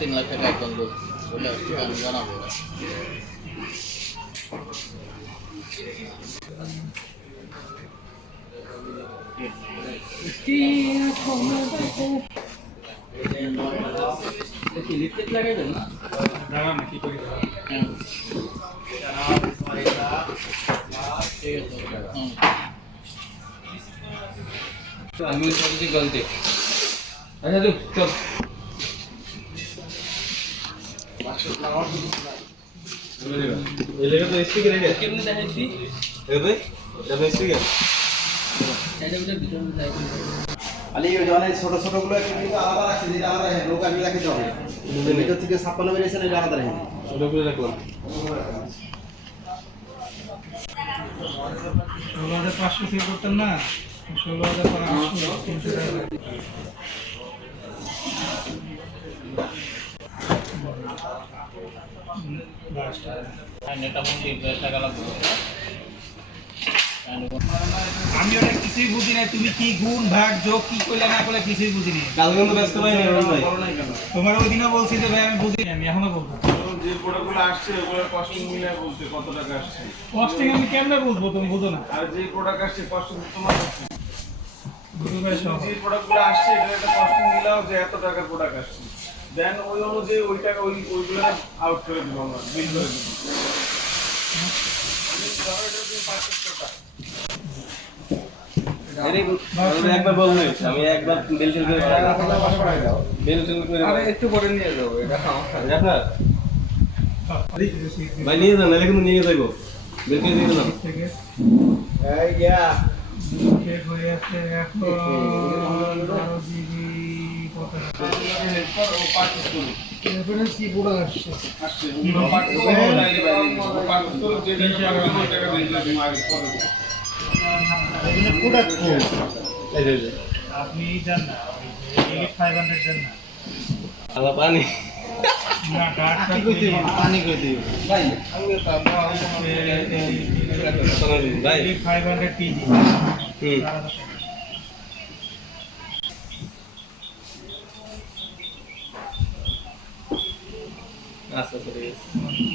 3 লাখ টাকা একদম বলে আসছি আমি জানাবো লিফটেড লাগাইবেন না দাঁড়া না কি করি আমি যদি গলতে আচ্ছা তুই চল এলাকা তো স্পিকার রেডি কেমনে দেখাইছি এ ভাই এটা স্পিকার এটা ভিতরে যাই আলি ওই জনের ছোট ছোট গুলো কিন্তু আলাদা রাখছি যেটা আলাদা লোক আমি রাখতে হবে ভিতর থেকে 56 বেরিয়েছেন এটা আলাদা রাখি ছোট করে রাখলাম 16,500 সেভ করতেন না 16,500 300 টাকা আমি ওটা কিছুই বুঝি না তুমি কি গুণ ভাগ যোগ কি কইলে না কইলে কিছুই বুঝি না কাল কিন্তু ব্যস্ত ভাই না ভাই তোমার ওই দিনও বলছি যে ভাই আমি বুঝি না আমি এখনো বলবো যে প্রোডাক্টগুলো আসছে ওগুলোর কস্টিং মিলে বলতে কত টাকা আসছে কস্টিং আমি কেমনে বুঝবো তুমি বুঝো না আর যে প্রোডাক্ট আসছে কস্টিং তোমার আসছে বুঝো ভাই সব যে প্রোডাক্টগুলো আসছে এটা একটা কস্টিং মিলাও যে এত টাকার প্রোডাক্ট আসছে দেন ওই অনুযায়ী ওই টাকা ওইগুলো আউট করে দিব আমরা বিল করে দিব একবার বলবে আমি একবার বিল টিল করে বিল টিল করে আরে একটু পরে নিয়ে যাবো এটা সমস্যা আপনার ভাই নিয়ে যান নাহলে কিন্তু নিয়ে যাইবো বিল করে দিয়ে দাও এই গিয়া চেক হয়ে আছে এখন 12 জিবি কত ও পার্টিস করুন এরপরে কি পুরো আসছে কি পার্টিস করুন নাইলে ভাই পার্টিস করুন যে টাকা বিল করে দিব আগে পরে এগুলো প্রোডাক্ট এই যে আপনি জান না এই 500 জান না আলা পানি না ডাটা কি কইতে পানি কইতে ভাই আমি তো ভাই 500 পিজি আচ্ছা ঠিক আছে